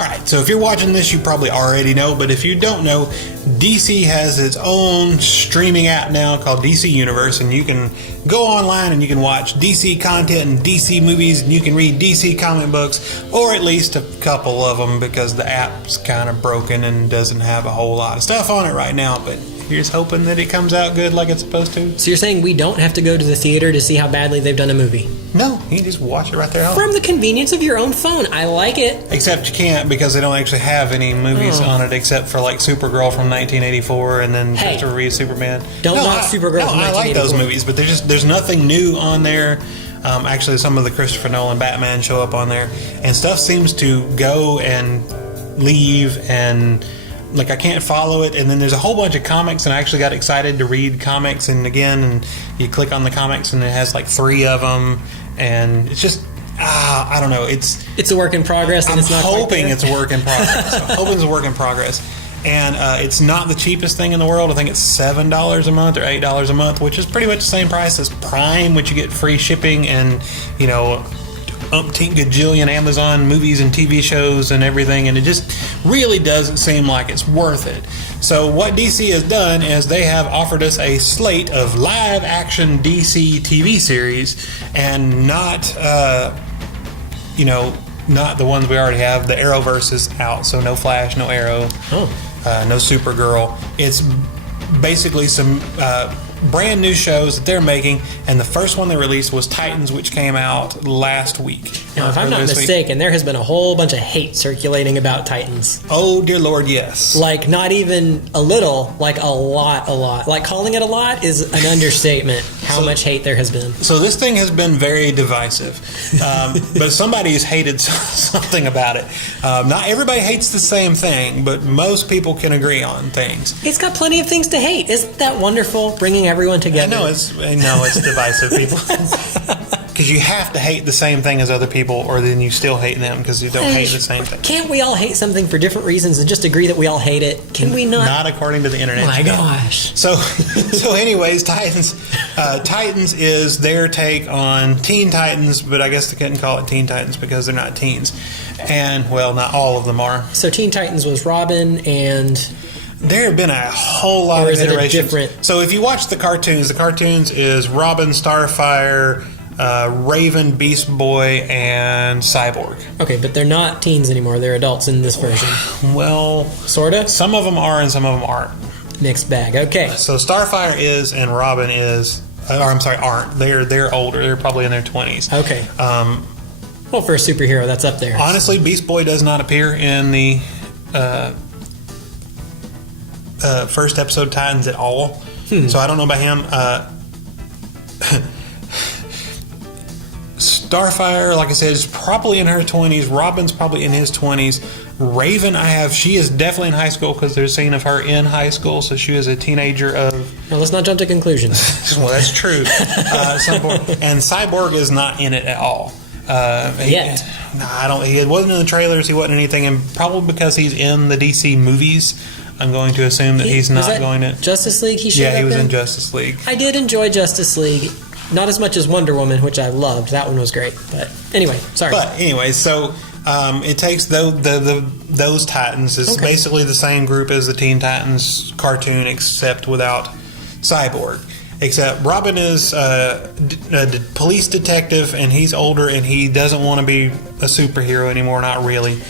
Alright, so if you're watching this, you probably already know, but if you don't know, DC has its own streaming app now called DC Universe, and you can go online and you can watch DC content and DC movies, and you can read DC comic books, or at least a couple of them, because the app's kind of broken and doesn't have a whole lot of stuff on it right now, but here's hoping that it comes out good like it's supposed to. So you're saying we don't have to go to the theater to see how badly they've done a movie? No, you can just watch it right there at home. From the convenience of your own phone. I like it. Except you can't, because they don't actually have any movies on it except for like Supergirl from 1984 and then Christopher Reeve's Superman. Don't knock Supergirl from 1984. I like those movies, but there's nothing new on there. Actually, some of the Christopher Nolan Batman show up on there, and stuff seems to go and leave, and like I can't follow it. And then there's a whole bunch of comics, and I actually got excited to read comics, and you click on the comics and it has like 3 of them, and it's just I don't know, it's a work in progress, and I'm hoping it's a work in progress. I'm hoping it's a work in progress. And it's not the cheapest thing in the world. I think it's $7 a month or $8 a month, which is pretty much the same price as Prime, which you get free shipping and, umpteen gajillion Amazon movies and TV shows and everything, and it just really doesn't seem like it's worth it. So what DC has done is they have offered us a slate of live-action DC TV series, and not the ones we already have. The Arrowverse is out, so no Flash, no Arrow, no Supergirl. It's basically some brand new shows that they're making, and the first one they released was Titans, which came out last week. Now, if I'm not mistaken, there has been a whole bunch of hate circulating about Titans. Oh, dear Lord, yes. Like, not even a little, like a lot. Like, calling it a lot is an understatement, how much hate there has been. So this thing has been very divisive, but somebody has hated something about it. Not everybody hates the same thing, but most people can agree on things. It's got plenty of things to hate. Isn't that wonderful, bringing everyone together? I know it's divisive, people. Because you have to hate the same thing as other people, or then you still hate them because you don't hate the same thing. Can't we all hate something for different reasons and just agree that we all hate it? Can we not? Not according to the internet. Oh my gosh. So anyways, Titans is their take on Teen Titans, but I guess they couldn't call it Teen Titans because they're not teens. And, well, not all of them are. So Teen Titans was Robin and... There have been a whole lot of iterations. So if you watch the cartoons is Robin, Starfire, Raven, Beast Boy, and Cyborg. Okay, but they're not teens anymore. They're adults in this version. Well, sorta. Some of them are, and some of them aren't. Mixed bag. Okay. So Starfire is, and Robin is. Aren't. They're older. They're probably in their 20s. Okay. Well, for a superhero, that's up there. Honestly, Beast Boy does not appear in the first episode of Titans at all. So I don't know about him. Starfire, like I said, is probably in her 20s. Robin's probably in his 20s. Raven, she is definitely in high school because there's a scene of her in high school, so she is a teenager of... Now, let's not jump to conclusions. Well, that's true. And Cyborg is not in it at all. Yet. He wasn't in the trailers, he wasn't in anything, and probably because he's in the DC movies, I'm going to assume that he's not going to... Justice League he showed up in? Yeah, he was in Justice League. I did enjoy Justice League. Not as much as Wonder Woman, which I loved. That one was great. But anyway, sorry. So it takes those Titans. It's basically the same group as the Teen Titans cartoon, except without Cyborg. Except Robin is a police detective, and he's older, and he doesn't want to be a superhero anymore, not really.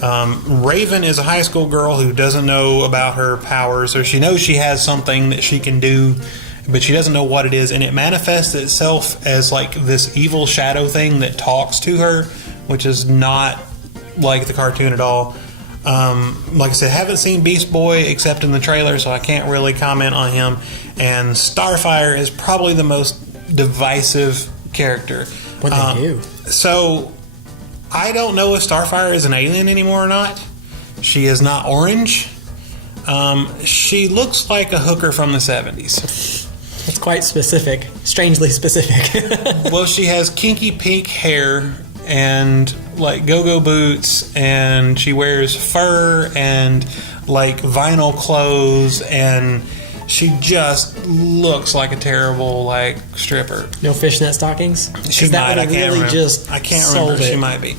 Raven is a high school girl who doesn't know about her powers, or she knows she has something that she can do, but she doesn't know what it is, and it manifests itself as like this evil shadow thing that talks to her, which is not like the cartoon at all. Like I said, haven't seen Beast Boy except in the trailer, so I can't really comment on him. And Starfire is probably the most divisive character. What they do? So I don't know if Starfire is an alien anymore or not. She is not orange. She looks like a hooker from the 70s. It's quite specific. Strangely specific. Well, she has kinky pink hair and like go-go boots, and she wears fur and like vinyl clothes, and she just looks like a terrible like stripper. No fishnet stockings? She might. I can't remember. She might be.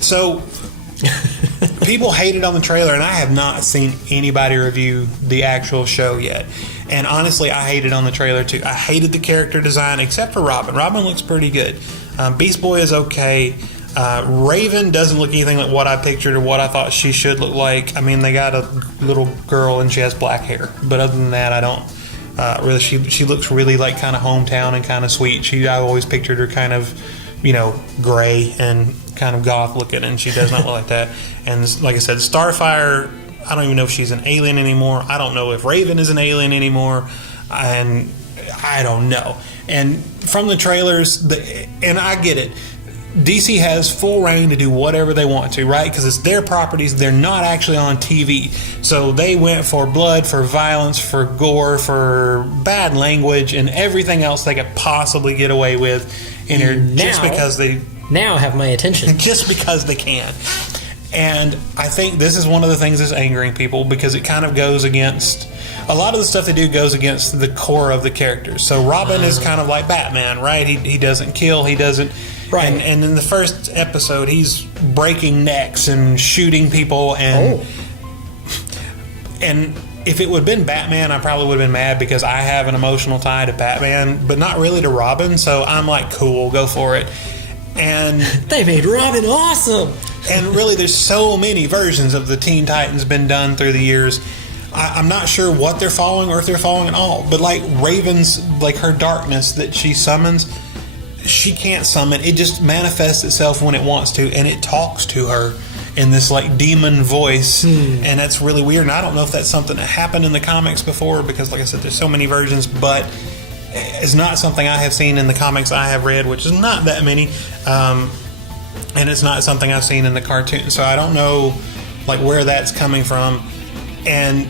So people hated on the trailer, and I have not seen anybody review the actual show yet. And honestly, I hated on the trailer too. I hated the character design, except for Robin. Robin looks pretty good. Beast Boy is okay. Raven doesn't look anything like what I pictured or what I thought she should look like. I mean, they got a little girl and she has black hair, but other than that, I don't really. She looks really like kind of hometown and kind of sweet. I always pictured her kind of, gray and kind of goth looking, and she does not look like that. And like I said, Starfire, I don't even know if she's an alien anymore. I don't know if Raven is an alien anymore, and I don't know. And from the trailers, and I get it, DC has full reign to do whatever they want to, right? Because it's their properties. They're not actually on TV. So they went for blood, for violence, for gore, for bad language, and everything else they could possibly get away with in here just because they... Now have my attention. Just because they can. And I think this is one of the things that's angering people, because it kind of goes against... A lot of the stuff they do goes against the core of the characters. So Robin is kind of like Batman, right? He doesn't kill, he doesn't... Right. And in the first episode, he's breaking necks and shooting people. And if it would have been Batman, I probably would have been mad, because I have an emotional tie to Batman, but not really to Robin. So I'm like, cool, go for it. And they made Robin awesome. And really, there's so many versions of the Teen Titans been done through the years. I'm not sure what they're following, or if they're following at all. But like Raven's, like her darkness that she summons, she can't summon. It just manifests itself when it wants to, and it talks to her in this like demon voice, and that's really weird. And I don't know if that's something that happened in the comics before, because like I said, there's so many versions, but it's not something I have seen in the comics I have read, which is not that many, and it's not something I've seen in the cartoon. So I don't know like where that's coming from. And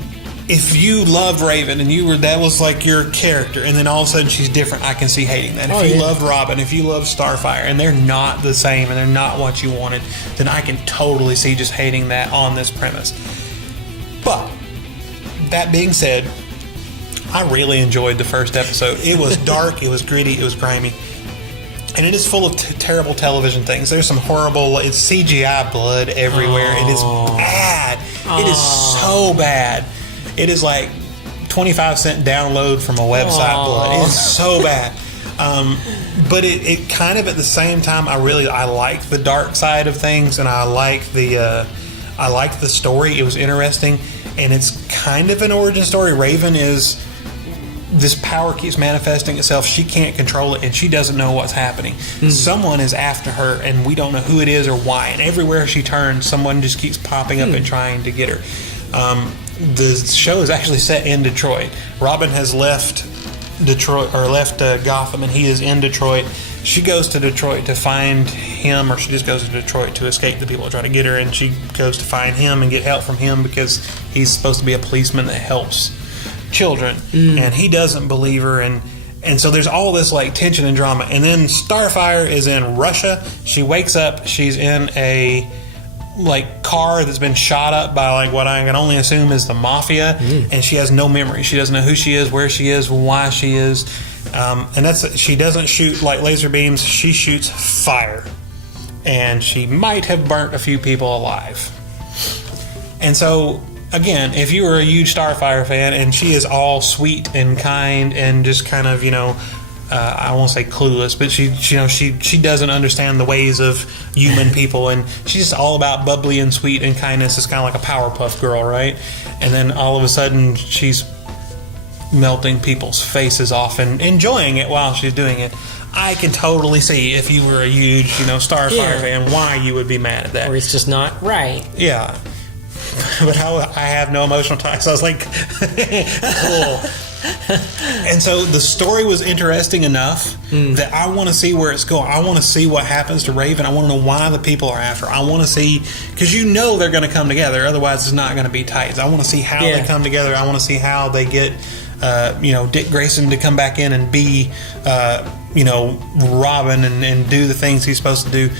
if you love Raven and that was like your character, and then all of a sudden she's different, I can see hating that. If you love Robin, if you love Starfire, and they're not the same and they're not what you wanted, then I can totally see just hating that on this premise. But that being said, I really enjoyed the first episode. It was dark, it was gritty, it was grimy, and it is full of terrible television things. There's some horrible, it's CGI blood everywhere. It is bad. It is so bad. It is like 25-cent download from a website blood. It is so bad. But it kind of, at the same time, I like the dark side of things, and I like the story. It was interesting, and it's kind of an origin story. Raven is... This power keeps manifesting itself. She can't control it, and she doesn't know what's happening. Someone is after her, and we don't know who it is or why. And everywhere she turns, someone just keeps popping up and trying to get her. The show is actually set in Detroit. Robin has left Detroit, or left Gotham, and he is in Detroit. She goes to Detroit to find him, or she just goes to Detroit to escape the people that try to get her, and she goes to find him and get help from him, because he's supposed to be a policeman that helps children, and he doesn't believe her, and so there's all this like tension and drama. And then Starfire is in Russia. She wakes up, she's in a like car that's been shot up by like what I can only assume is the mafia, and she has no memory. She doesn't know who she is, where she is, why she is, and she doesn't shoot like laser beams. She shoots fire, and she might have burnt a few people alive. And so again, if you were a huge Starfire fan, and she is all sweet and kind and just kind of, I won't say clueless, but she doesn't understand the ways of human people, and she's just all about bubbly and sweet and kindness. It's kind of like a Powerpuff Girl, right? And then all of a sudden she's melting people's faces off and enjoying it while she's doing it. I can totally see, if you were a huge, Starfire fan, why you would be mad at that. Or it's just not right. Yeah. But I have no emotional tie, so I was like, cool. And so the story was interesting enough that I want to see where it's going. I want to see what happens to Raven. I want to know why the people are after her. I want to see, because they're going to come together. Otherwise, it's not going to be Titans. I want to see how they come together. I want to see how they get, Dick Grayson to come back in and be, Robin and do the things he's supposed to do.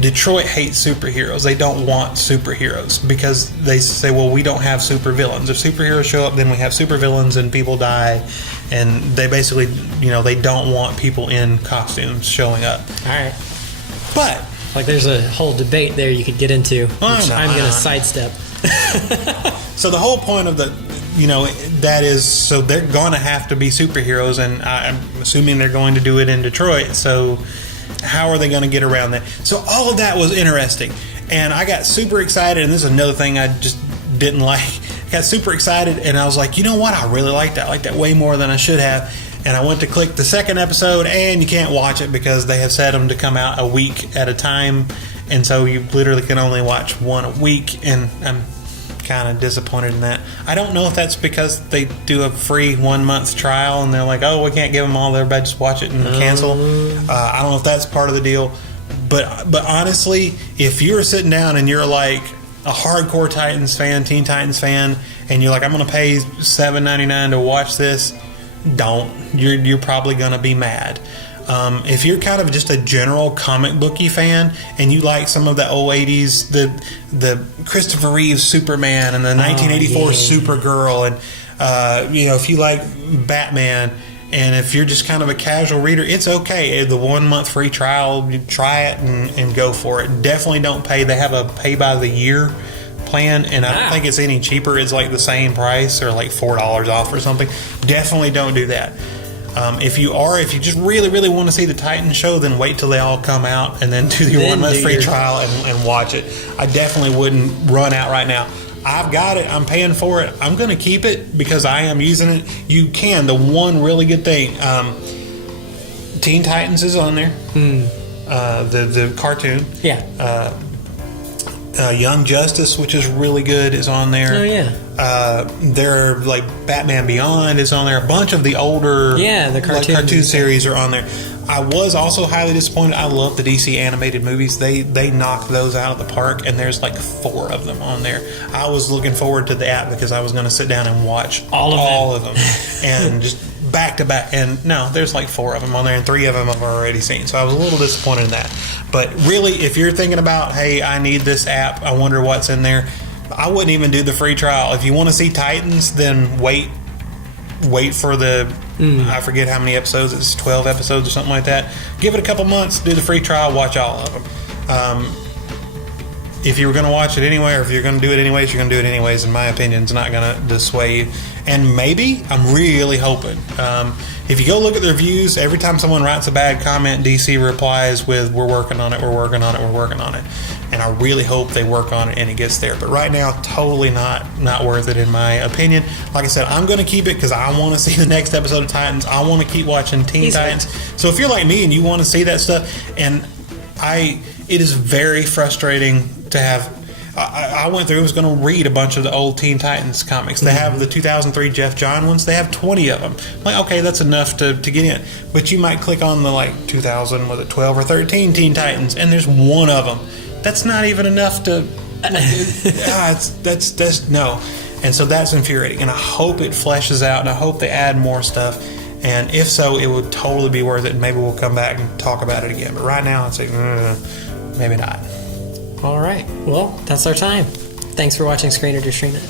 Detroit hates superheroes. They don't want superheroes, because they say, well, we don't have supervillains. If superheroes show up, then we have supervillains and people die. And they basically, they don't want people in costumes showing up. All right. But Like there's a whole debate there you could get into, which I'm going to sidestep. So the whole point of that is, so they're going to have to be superheroes, and I'm assuming they're going to do it in Detroit. So how are they going to get around that? So all of that was interesting, and I got super excited. And this is another thing I just didn't like. I got super excited, and I was like, you know what? I really like that. I like that way more than I should have. And I went to click the second episode, and you can't watch it because they have set them to come out a week at a time, and so you literally can only watch one a week. And I'm kind of disappointed in that. I don't know if that's because they do a free 1 month trial and they're like, oh, we can't give them all, everybody just watch it and cancel. I don't know if that's part of the deal, but honestly, if you're sitting down and you're like a hardcore Titans fan, Teen Titans fan, and you're like, I'm going to pay $7.99 to watch this, don't. You're probably going to be mad. If you're kind of just a general comic booky fan and you like some of the old 80s, the Christopher Reeves Superman and the 1984 Supergirl, and if you like Batman, and if you're just kind of a casual reader, it's okay. The 1 month free trial, you try it and go for it. Definitely don't pay. They have a pay by the year plan, and I don't think it's any cheaper. It's like the same price or like $4 off or something. Definitely don't do that. If you just really, really want to see the Titans show, then wait till they all come out and then do the 1 month free trial and watch it. I definitely wouldn't run out right now. I've got it. I'm paying for it. I'm going to keep it because I am using it. You can. The one really good thing, Teen Titans is on there. The cartoon. Yeah. Young Justice, which is really good, is on there. Oh, yeah. They're like Batman Beyond is on there. A bunch of the older the cartoon series are on there. I was also highly disappointed. I love the DC animated movies. They knocked those out of the park, and there's like 4 of them on there. I was looking forward to the app because I was going to sit down and watch all of them and just back to back. And no, there's like 4 of them on there, and 3 of them I've already seen. So I was a little disappointed in that. But really, if you're thinking about, hey, I need this app, I wonder what's in there, I wouldn't even do the free trial. If you want to see Titans, then wait for the I forget how many episodes. It's 12 episodes or something like that. Give it a couple months, do the free trial, watch all of them. If you were going to watch it anyway, or if you're going to do it anyways, you're going to do it anyways. In my opinion, it's not going to dissuade you. And maybe, I'm really hoping, if you go look at the reviews, every time someone writes a bad comment, DC replies with, we're working on it, we're working on it, we're working on it. And I really hope they work on it and it gets there. But right now, totally not worth it in my opinion. Like I said, I'm going to keep it because I want to see the next episode of Titans. I want to keep watching Teen Titans. So if you're like me and you want to see that stuff, and it is very frustrating to have. I went through, I was going to read a bunch of the old Teen Titans comics. They have the 2003 Jeff John ones. They have 20 of them. Like, okay, that's enough to get in. But you might click on the 2012 or 13 Teen Titans, and there's 1 of them. That's not even enough to. That's no. And so that's infuriating. And I hope it fleshes out, and I hope they add more stuff. And if so, it would totally be worth it. And maybe we'll come back and talk about it again. But right now, I'd say maybe not. All right. Well, that's our time. Thanks for watching Screener to Stream It.